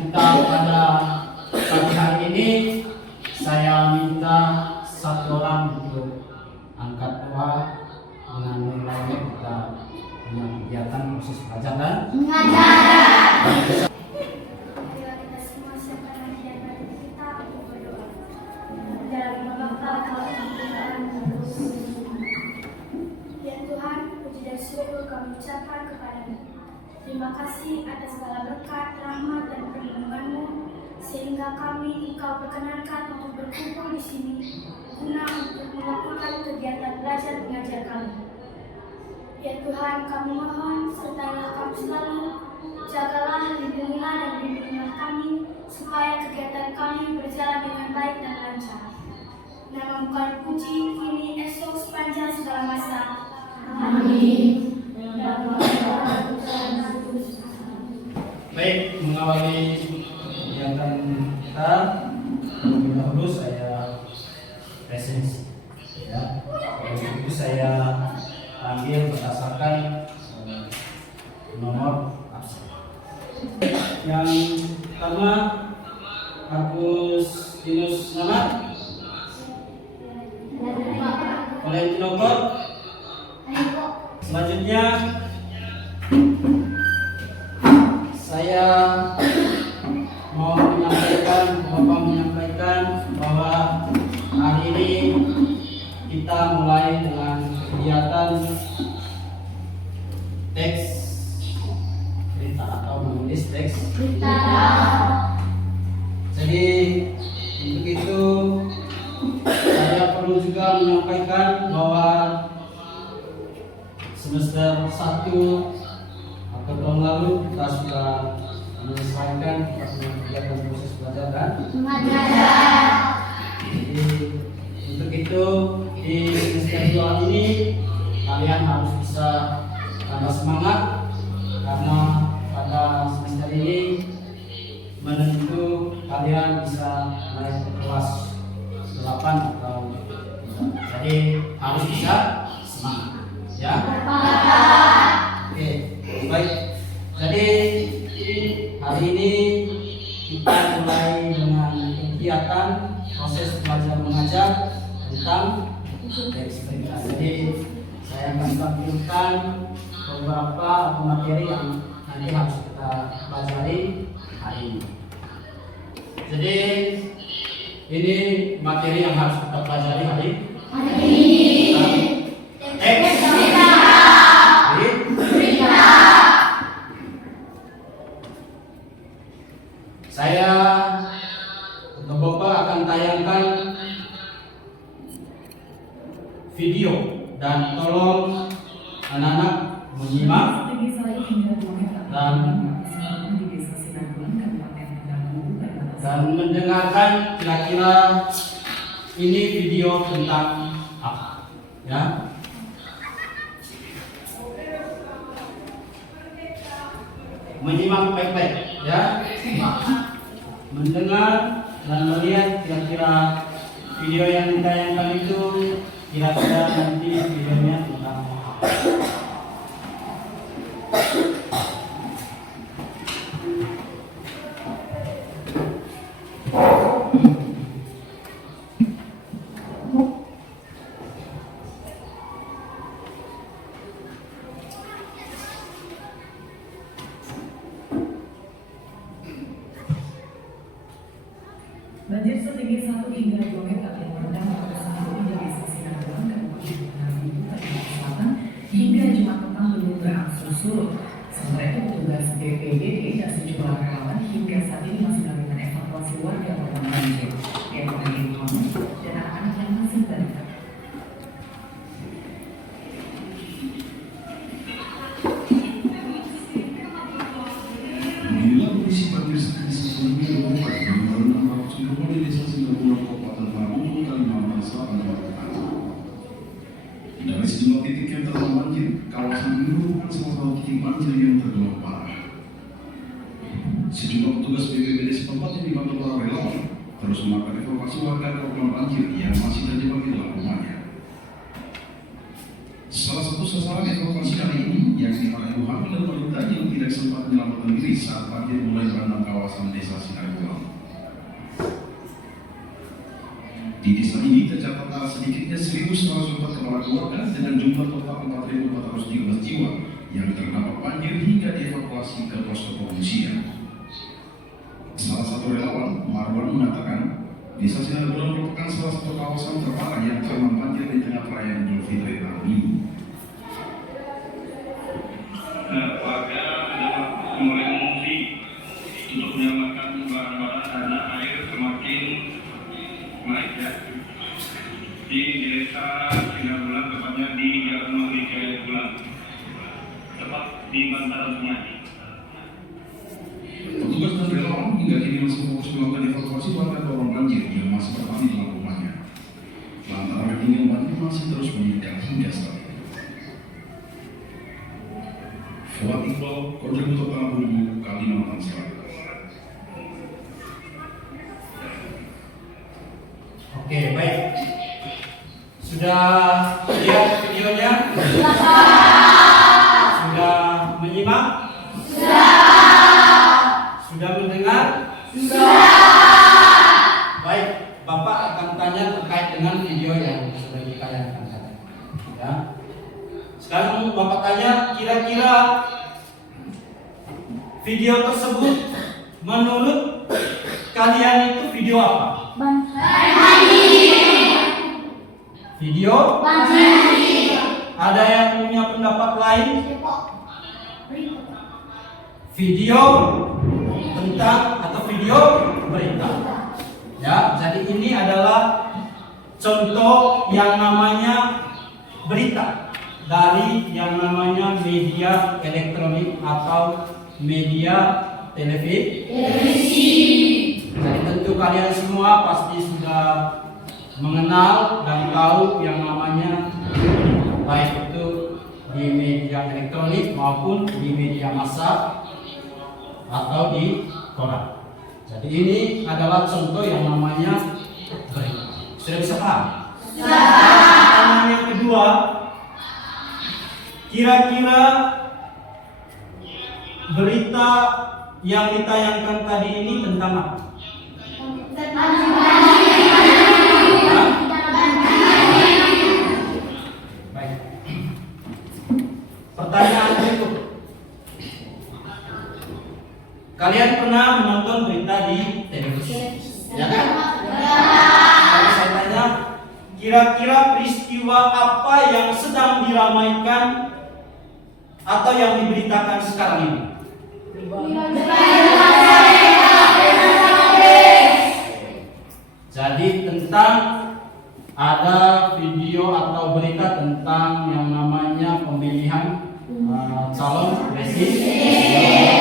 kita pada pagi hari ini, saya minta satu orang untuk angkat doa dengan mulai kita punya kegiatan proses belajar dan mengajar. Ya Tuhan, puji dan syukur kami ucapkan kepadamu. Terima kasih atas segala berkat, rahmat dan perlindungan-Mu, sehingga kami Engkau perkenankan untuk berkumpul di sini guna untuk melakukan kegiatan belajar mengajar kami. Ya Tuhan, kami mohon sertailah kami selalu, jagalah, lindungilah dan bimbinglah kami supaya kegiatan kami berjalan dengan baik dan lancar. Nama-Mu kami puji kini esok sepanjang segala masa. Amin. Baik, mengawali kegiatan kita, terlebih dahulu saya presensi. Ya, itu saya panggil berdasarkan nomor absen. Yang pertama, Agustinus nama, Valentino Kor. Selanjutnya saya mau menyampaikan bahwa hari ini kita mulai dengan kegiatan teks cerita atau menulis teks cerita. Jadi untuk itu saya perlu juga menyampaikan bahwa semester 1 atau tahun lalu kita sudah menyelesaikan kegiatan proses belajar dan mengajar. Jadi untuk itu di semester 2 ini kalian harus bisa tambah semangat, karena pada semester ini menentu kalian bisa naik ke kelas 8 atau 9. Jadi harus bisa semangat. Ya. Oke, baik. Jadi hari ini kita mulai dengan kegiatan proses belajar mengajar tentang teks cerita. Jadi saya akan tampilkan beberapa materi yang nanti harus kita pelajari hari ini. Jadi ini materi yang harus kita pelajari hari ini. Saya atau Bapak akan tayangkan video dan tolong anak-anak menyimak dan mendengarkan kira-kira ini video tentang apa, ya. Menyimak baik-baik, ya. Mendengar dan melihat kira-kira video yang ditayangkan itu kira-kira nanti videonya tentang apa. Banjir setinggi 1 hingga 2 meter yang merendam kawasan di Desa Sinabung, Kabupaten Betawi, Kalimantan Selatan hingga Jumat petang belum berangsur surut. Sementara itu petugas BPBD dan sejumlah relawan hingga saat ini masih melakukan evakuasi warga korban banjir, yaitu anak dan anak-anak yang masih balita. Bila kondisi banjir setinggi sebelumnya dilakukan yang merendam ratusan rumah di Desa Sinabung, Kabupaten Betawi, Kalimantan Selatan, dari sejumlah titik yang terendam banjir, kawasan ini merupakan salah satu titik banjir yang tergolong parah. Sejumlah petugas BPBD setempat yang dibantu para relawan terus melakukan evakuasi warga korban banjir yang masih terjebak di dalam rumahnya. Salah satu sasaran evakuasi kali ini yakni para ibu hamil dan balita yang tidak sempat menyelamatkan diri saat banjir mulai merendam kawasan Desa Di desa ini tercatat sedikitnya 1.104 kepala keluarga dengan jumlah total 4.413 jiwa yang terdampak banjir hingga dievakuasi ke posko pengungsian. Salah satu relawan, Marwan, mengatakan Desa Sinarbulan merupakan salah satu kawasan terparah yang terendam banjir di tengah perayaan Idul Fitri tahun ini. Warga adalah mulai mengungsi untuk menyelamatkan barang-barang karena air semakin naik ya. Di desa Sinarbulan, tepatnya di Jalan Mahligai Bulan, tepat di bantaran sungai. Petugas dan relawan hingga kini masih fokus melakukan evakuasi warga korban banjir yang masih bertahan di dalam rumahnya. Lantaran ketinggian banjir masih terus meningkat hingga saat ini. Fuad Iqbal, kontributor Tanah Bumbu, Kalimantan Selatan. Oke, baik. Sudah lihat videonya? Sudah menyimak? Sudah mendengar? Baik, Bapak akan tanya terkait dengan video yang sudah ditayangkan tadi. Ya. Sekarang Bapak tanya, kira-kira video tersebut menurut kalian itu video apa? Video? Ada yang punya pendapat lain? Video tentang atau video berita. Ya, jadi ini adalah contoh yang namanya berita dari yang namanya media elektronik atau media televisi. Jadi tentu kalian semua pasti sudah mengenal dan tahu yang namanya baik itu di media elektronik maupun di media massa atau di koran. Jadi ini adalah contoh yang namanya berita. Sudah bisa paham? Pertanyaan yang kedua, kira-kira berita yang ditayangkan tadi ini tentang apa? Baik. Pertanyaan berikut. Kalian pernah menonton berita di televisi? Ya kan? Kalau saya tanya, kira-kira peristiwa apa yang sedang diramaikan atau yang diberitakan sekarang ini? Jadi tentang ada video atau berita tentang yang namanya pemilihan calon presiden,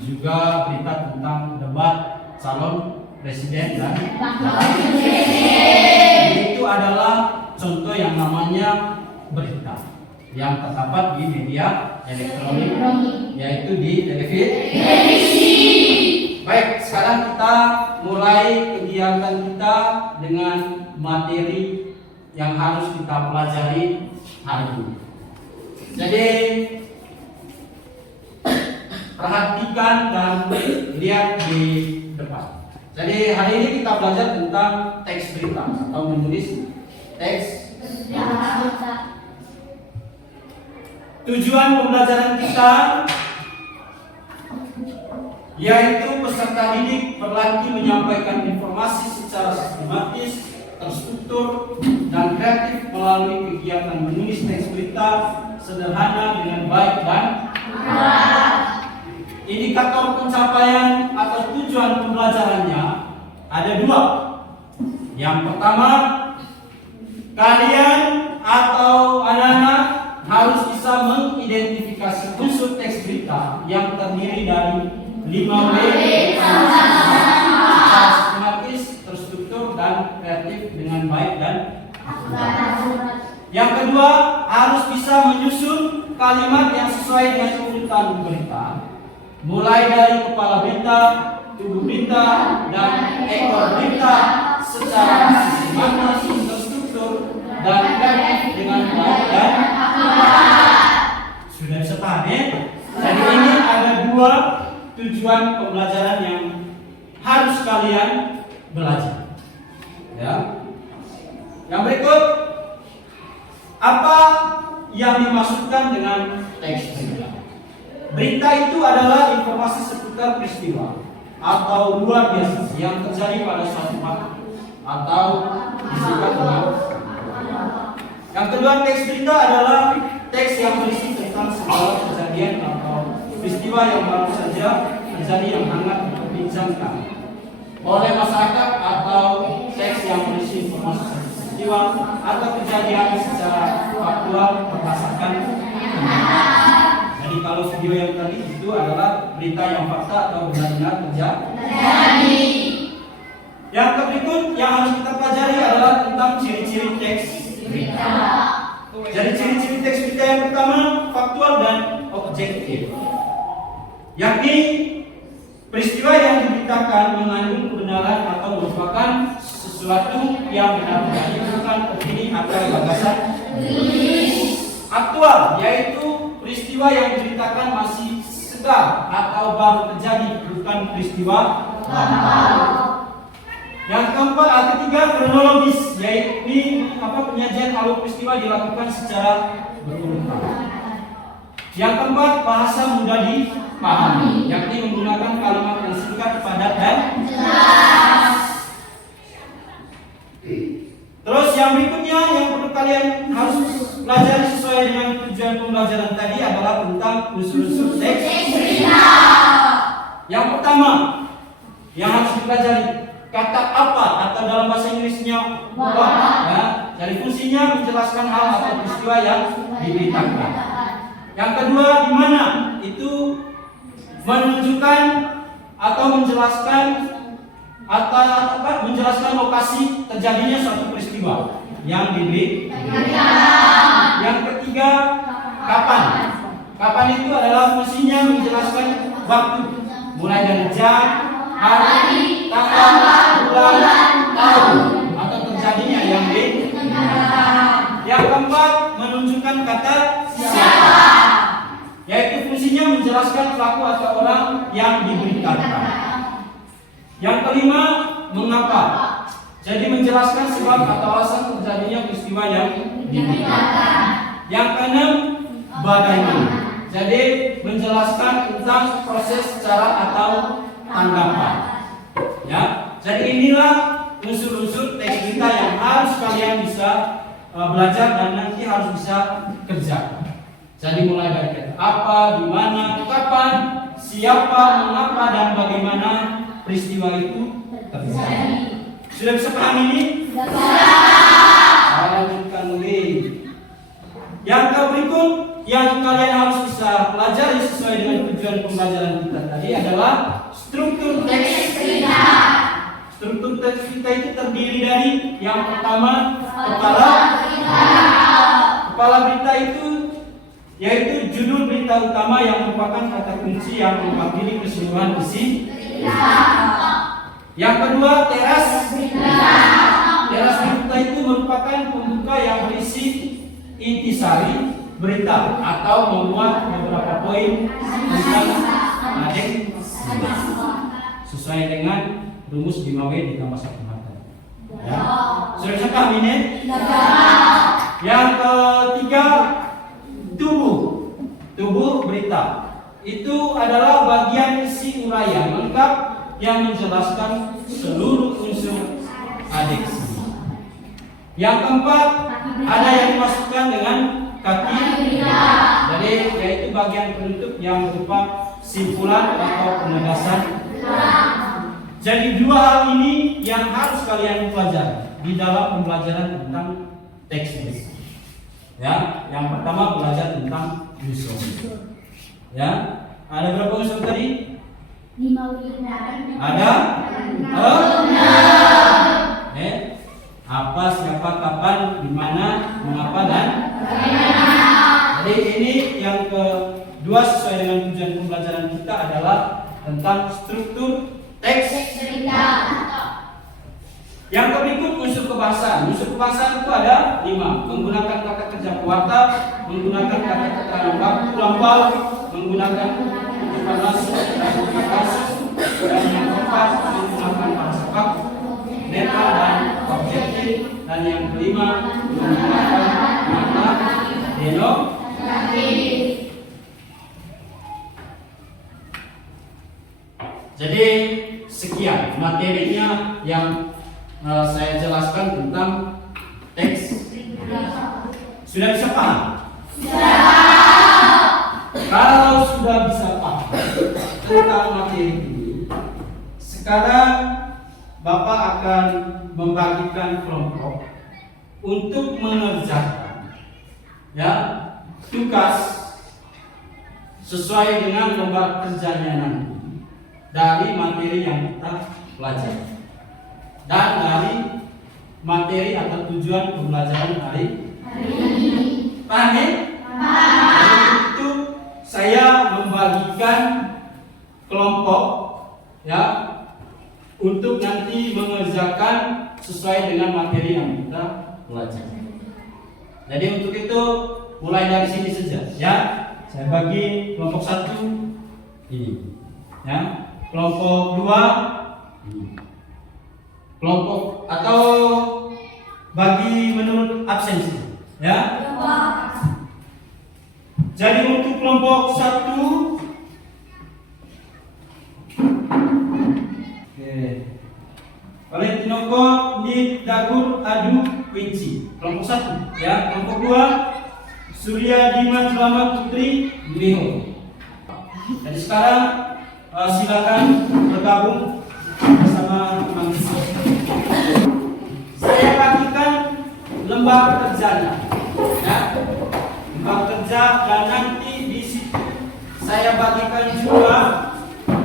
juga berita tentang debat calon presiden dan itu adalah contoh yang namanya berita yang terdapat di media elektronik, yaitu di televisi. Baik, sekarang kita mulai kegiatan kita dengan materi yang harus kita pelajari hari ini. Jadi perhatikan dan lihat di depan. Jadi hari ini kita belajar tentang teks berita atau menulis teks berita. Tujuan pembelajaran kita yaitu peserta didik berlatih menyampaikan informasi secara sistematis, terstruktur, dan kreatif melalui kegiatan menulis teks berita sederhana dengan baik dan akurat. Indikator pencapaian atau tujuan pembelajarannya ada dua. Yang pertama, kalian atau anak-anak harus bisa mengidentifikasi unsur teks berita yang terdiri dari 5W secara sistematis, terstruktur, dan kreatif dengan baik dan akurat. Yang kedua, harus bisa menyusun kalimat yang sesuai dengan urutan berita, mulai dari kepala berita, tubuh berita, dan ekor berita secara sistematis, terstruktur, dan kreatif dengan baik dan akurat. Sudah bisa paham ya? Jadi ini ada dua tujuan pembelajaran yang harus kalian belajar. Ya. Yang berikut, apa yang dimaksudkan dengan teks berita? Berita itu adalah informasi seputar peristiwa atau luar biasa yang terjadi pada suatu waktu atau disebut dengan. Yang kedua, teks berita adalah teks yang berisi tentang segala kejadian atau peristiwa yang baru saja terjadi yang hangat diperbincangkan oleh masyarakat, atau teks yang berisi informasi peristiwa atau kejadian secara faktual berdasarkan kenyataan. Jadi kalau video yang tadi itu adalah berita yang fakta atau benar-benar terjadi. Yang berikut yang harus kita pelajari adalah tentang ciri-ciri teks berita. Jadi ciri-ciri teks berita yang pertama, faktual dan objektif. Yakni peristiwa yang diberitakan mengandung kebenaran atau merupakan sesuatu yang benar-benar bukan opini atau gagasan. Aktual, yaitu peristiwa yang diberitakan masih segar atau baru terjadi, bukan peristiwa lampau. Yang keempat, ketiga, kronologis, yaitu penyajian alur peristiwa dilakukan secara berurutan. Yang keempat, bahasa mudah dipahami, yakni menggunakan kalimat yang singkat, padat, dan jelas. Terus yang berikutnya yang perlu kalian harus pelajari sesuai dengan tujuan pembelajaran tadi adalah tentang unsur-unsur teks berita. Yang pertama yang harus dipelajari, kata apa atau dalam bahasa Inggrisnya what. Ya, dari fungsinya menjelaskan hal atau peristiwa yang diberitakan. Yang kedua, di mana, itu menunjukkan atau menjelaskan menjelaskan lokasi terjadinya suatu peristiwa yang diberitakan. Yang ketiga, kapan. Kapan itu adalah fungsinya menjelaskan waktu, mulai dari jam, hari, tanggal, bulan, tahun atau terjadinya yang diberitakan. Yang keempat, menunjukkan kata siapa, yaitu fungsinya menjelaskan pelaku atau orang yang diberitakan. Yang kelima, mengapa, jadi menjelaskan sebab atau alasan terjadinya peristiwa yang diberitakan. Yang keenam, bagaimana, jadi menjelaskan tentang proses, cara atau tanggapan. Ya, jadi inilah unsur-unsur teks berita yang harus kalian bisa belajar dan nanti harus bisa kerjakan. Jadi mulai dari kata apa, di mana, kapan, siapa, mengapa, dan bagaimana peristiwa itu terjadi. Sudah bisa paham ini? Saya lanjutkan lagi. Yang berikut yang kalian harus bisa pelajari sesuai dengan tujuan pembelajaran kita tadi adalah struktur teks berita. Struktur teks berita itu terdiri dari yang pertama, kepala berita. Kepala berita itu yaitu judul berita utama yang merupakan kata kunci yang mewakili keseluruhan isi berita. Yang kedua, teras berita. Teras berita itu merupakan pembuka yang berisi intisari berita atau memuat beberapa poin tentang adek sesuai dengan rumus 5W ditambah 1 mata. Ya. Sudah bisa paham ini? Yang ketiga, tubuh berita. Itu adalah bagian isi uraian lengkap yang menjelaskan seluruh unsur adiksi. Yang keempat, ada yang dimasukkan dengan kaki berita. Jadi yaitu bagian penutup yang berupa simpulan atau penegasan. Jadi dua hal ini yang harus kalian pelajari di dalam pembelajaran tentang teks berita. Ya, yang pertama belajar tentang unsur. Ya, ada berapa unsur tadi? 5. Ada? Apa, siapa, kapan, di mana, mengapa, dan bagaimana. Jadi ini yang kedua sesuai dengan tujuan pembelajaran kita adalah tentang struktur teks berita. Yang berikut unsur kebahasaan. Unsur kebahasaan itu ada 5. Menggunakan kata kerja pewarta, menggunakan kata keterangan lampau, menggunakan ucapan langsung dan kasus, dan yang keempat menggunakan bahasa baku, netral dan objektif. sekian materinya yang saya jelaskan tentang teks. Sudah bisa paham? Kalau sudah bisa paham tentang materi ini, sekarang Bapak akan membagikan kelompok untuk mengerjakan tugas sesuai dengan lembar kerjanya nanti dari materi yang kita pelajari dan dari materi atau tujuan pembelajaran hari ini. Paham ya? Itu saya membagikan kelompok untuk nanti mengerjakan sesuai dengan materi yang kita pelajari. Jadi untuk itu mulai dari sini saja ya. Saya bagi kelompok 1 ini ya. Kelompok 2 ini. Kelompok atau bagi menurut absensi ya. Jadi untuk kelompok 1 Valentinoko di Dagur Adu Winci. Kelompok 1 ya. Kelompok 2 Surya Dima Selamat Putri Liho. Jadi sekarang silakan bergabung bersama teman-teman. Saya bagikan lembar kerjanya ya. Lembar kerja dan nanti di situ saya bagikan juga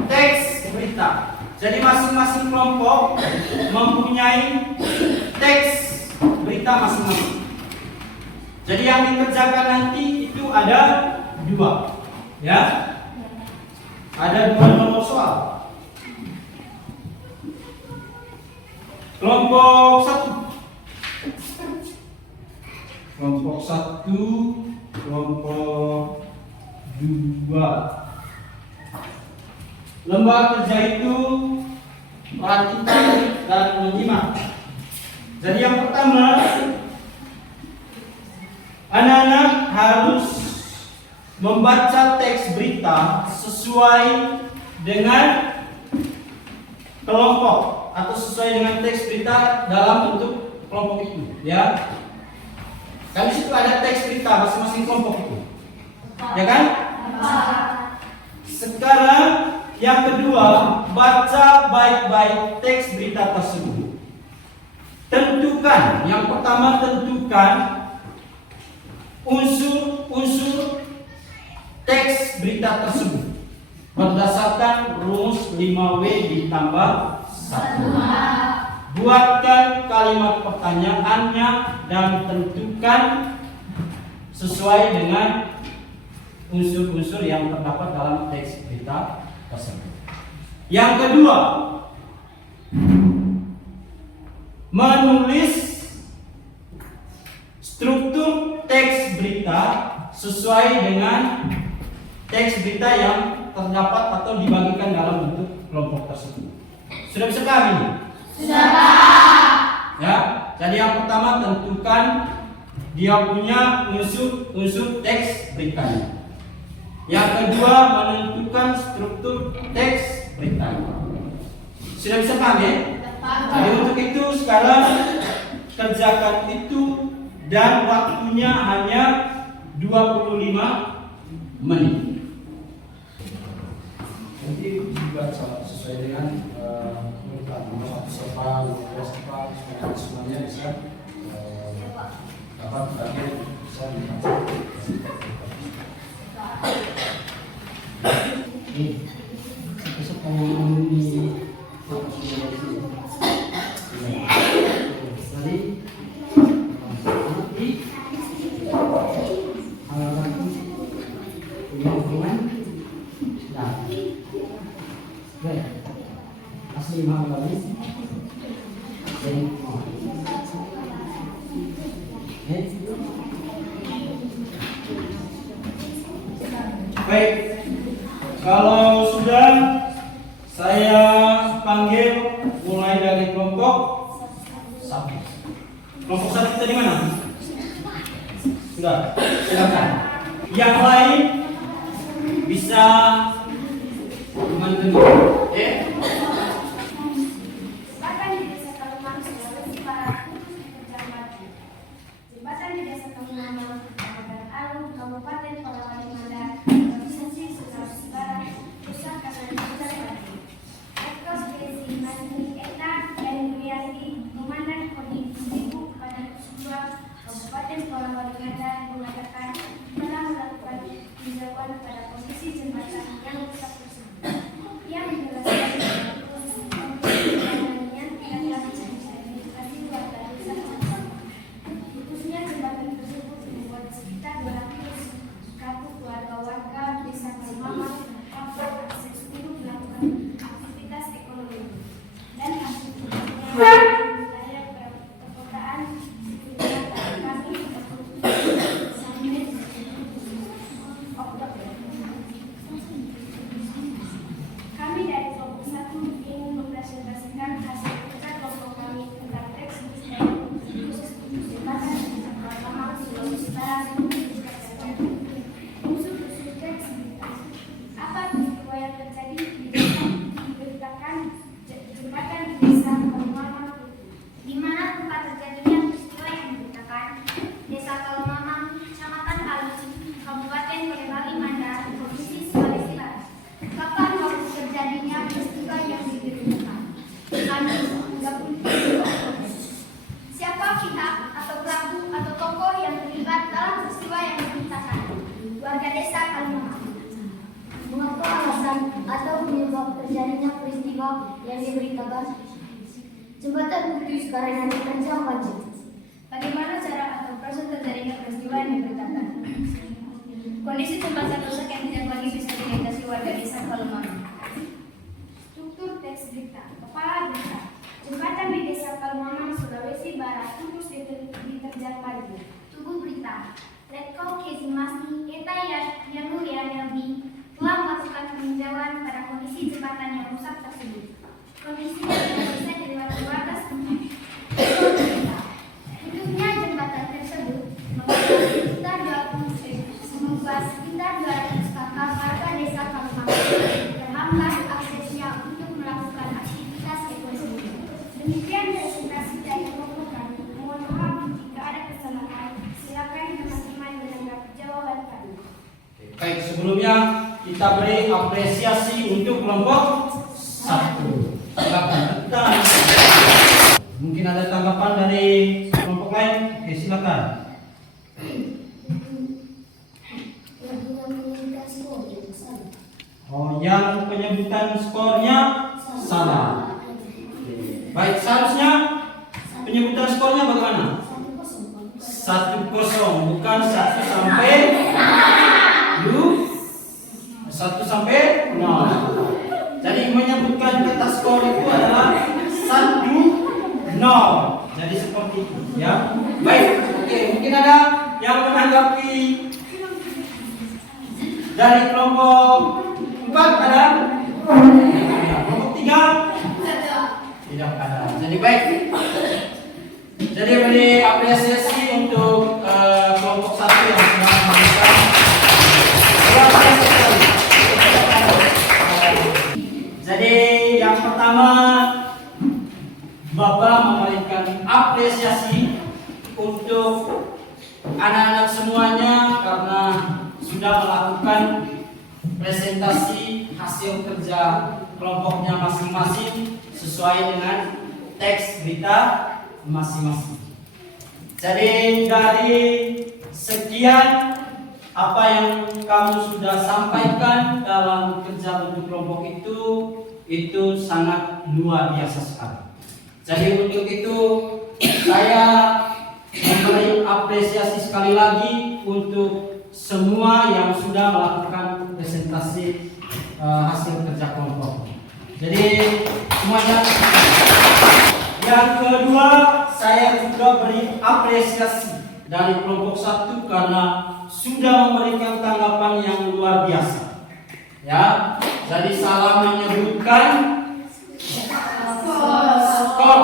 teks berita. Jadi masing-masing kelompok mempunyai teks berita masing-masing. Jadi yang dikerjakan nanti itu ada 2 ya. Ada 2 nomor soal. Kelompok 1, kelompok 2. Lembar kerja itu perhatikan dan menyimak. Jadi yang pertama, anak-anak harus membaca teks berita sesuai dengan kelompok atau sesuai dengan teks berita dalam bentuk kelompok itu ya. Kan di situ ada teks berita masing-masing kelompok itu. Ya kan? Sekarang yang kedua, baca baik-baik teks berita tersebut. Tentukan, yang pertama tentukan unsur-unsur teks berita tersebut berdasarkan rumus 5W ditambah 1. Buatkan kalimat pertanyaannya dan tentukan sesuai dengan unsur-unsur yang terdapat dalam teks berita tersebut. Yang kedua, menulis struktur teks berita sesuai dengan teks berita yang terdapat atau dibagikan dalam bentuk kelompok tersebut. Sudah bisa paham ini? Sudah paham. Ya, jadi yang pertama tentukan dia punya unsur teks beritanya. Yang kedua menentukan struktur teks beritanya. Sudah bisa paham ya? Jadi untuk itu sekarang kerjakan itu dan waktunya hanya 25 menit. Nanti dibaca sesuai dengan nomor 1 siapa, nomor 2 siapa, semuanya bisa dapat bagian bisa dibaca. Ini besok kamu di baik, kalau sudah saya panggil mulai dari kelompok 1. Kelompok 1 tadi mana? Sudah, silakan. Yang lain bisa teman-teman. 5 yang diberitakan, jembatan bukti sekarang yang diterjang banjir. Bagaimana cara atau proses terjadinya peristiwa yang diberitakan? Kondisi jembatan rusak yang tidak lagi bisa dilintasi warga desa Kalumanu. Struktur teks berita. Kepala berita. Jembatan di desa Kalumanu, Sulawesi Barat putus diterjang banjir. Tubuh berita, Letko Kesimasi Eta Yanuria Nabi telah melakukan peninjauan pada kondisi jembatan yang rusak tersebut. Kondisi yang bisa dilewati warga setempat. Hidupnya jembatan tersebut membuat sekitar 200 kakak warga desa Kalumanu terhambat aksesnya untuk melakukan aktivitas ekonomi. Demikian presentasi dari Komukan. Mohon maaf jika ada kesalahan. Silakan teman-teman menanggapi jawaban kami. Baik, sebelumnya kita beri apresiasi untuk kelompok 1. Silakan. Mungkin ada tanggapan dari kelompok lain? Oke, silakan. Oh, yang penyebutan skornya salah. Baik, seharusnya penyebutan skornya bagaimana? 1-0, bukan 1 sampai 0. Jadi menyebutkan kata skor itu adalah 1-0. Jadi seperti itu, ya. Baik, oke, mungkin ada yang menanggapi dari kelompok 4 ada? Kelompok 3? Tidak ada. Jadi baik. Jadi beri apresiasi untuk kelompok 1 yang sudah memberikan luar biasa sekali. Jadi yang pertama, Bapak memberikan apresiasi untuk anak-anak semuanya karena sudah melakukan presentasi hasil kerja kelompoknya masing-masing sesuai dengan teks berita masing-masing. Jadi dari sekian apa yang kamu sudah sampaikan dalam kerja bentuk kelompok itu sangat luar biasa sekali. Jadi untuk itu saya memberi apresiasi sekali lagi untuk semua yang sudah melakukan presentasi hasil kerja kelompok. Jadi semuanya. Yang kedua, saya juga beri apresiasi dari kelompok 1 karena sudah memberikan tanggapan yang luar biasa. Ya, jadi salah menyebutkan skor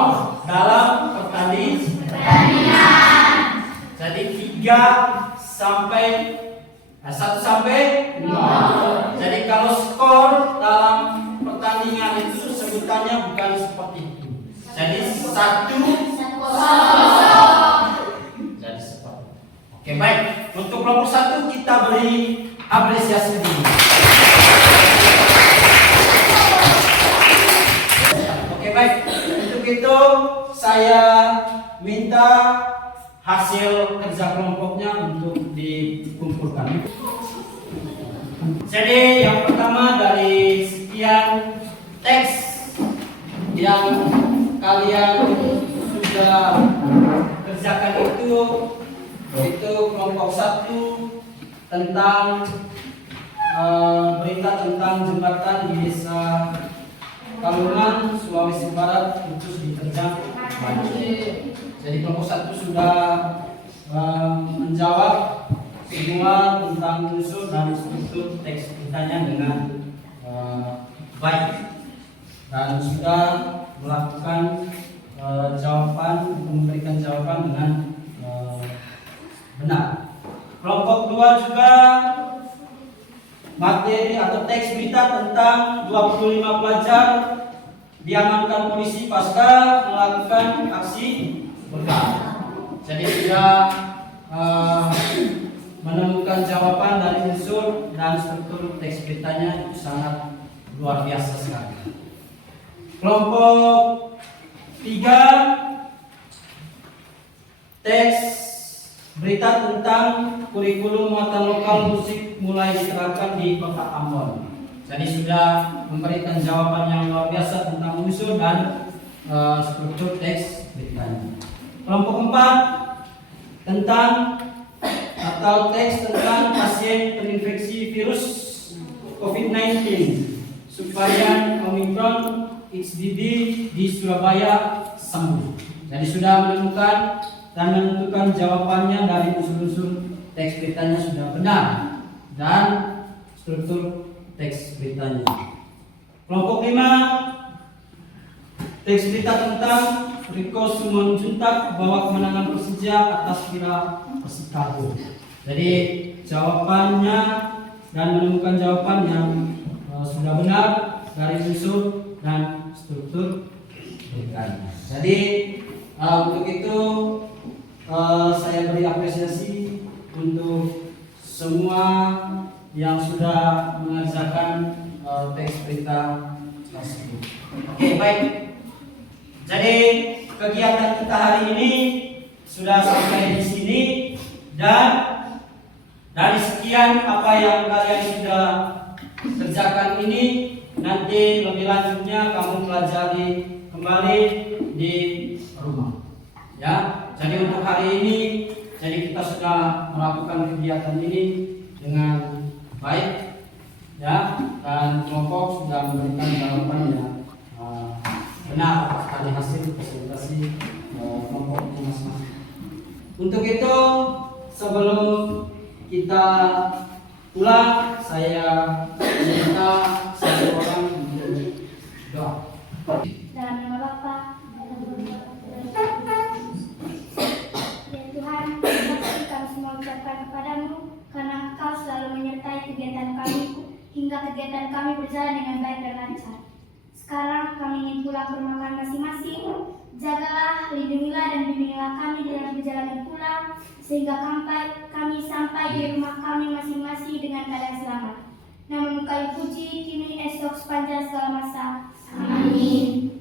dalam pertandingan. Jadi 1 sampai 0. Jadi kalau skor dalam pertandingan itu sebutannya bukan seperti itu. Jadi 1-0. Jadi seperti. Oke, baik. Untuk kelompok 1 kita beri apresiasi dulu. Oke, baik. Untuk itu saya minta hasil kerja kelompoknya untuk dikumpulkan. Jadi yang pertama dari sekian teks yang kalian sudah kerjakan itu kelompok 1 tentang berita tentang jembatan di desa Kalungan, Sulawesi Barat putus diterjang banjir. Jadi kelompok 1 sudah menjawab semua tentang unsur dan struktur teks beritanya dengan baik dan sudah melakukan memberikan jawaban dengan benar. Kelompok 2 juga materi atau teks berita tentang 25 pelajar diamankan polisi pasca melakukan aksi begal. Jadi sudah menemukan jawaban dari unsur dan struktur teks beritanya itu sangat luar biasa sekali. Kelompok 3 teks berita tentang kurikulum muatan lokal musik mulai diterapkan di Kota Ambon. Jadi sudah memberikan jawaban yang luar biasa tentang unsur dan struktur teks beritanya. Kelompok 4 tentang atau teks tentang pasien terinfeksi virus COVID-19 subvarian Omicron XBB di Surabaya sembuh. Jadi sudah menemukan dan menentukan jawabannya dari unsur-unsur teks beritanya sudah benar dan struktur teks beritanya. Kelompok 5 teks berita tentang Riko Simanjuntak bawa kemenangan Persija atas Vira Persikabo. Jadi jawabannya dan menemukan jawaban yang sudah benar dari unsur dan struktur beritanya. Jadi untuk itu saya beri apresiasi untuk semua yang sudah mengerjakan teks berita tersebut. Oke, baik. Jadi kegiatan kita hari ini sudah sampai di sini dan dari sekian apa yang kalian sudah kerjakan ini nanti lebih lanjutnya kamu pelajari kembali di rumah. Ya, jadi untuk hari ini jadi kita sudah melakukan kegiatan ini dengan baik ya, dan kelompok sudah memberikan jawaban yang benar dari hasil presentasi kelompok masing-masing. Untuk itu sebelum kita pulang saya minta satu orang untuk doa. Dalam nama Bapa ya Tuhan, terima kasih kami semua ucapkan kepadamu karena Engkau selalu menyertai kegiatan kami hingga kegiatan kami berjalan dengan baik dan lancar. Sekarang kami ingin pulang ke rumah kami masing-masing. Jagalah, lindungilah dan bimbinglah kami dalam perjalanan pulang sehingga kami sampai di rumah kami masing-masing dengan keadaan selamat. Namun Engkau puji kini esok sepanjang segala masa. Amin.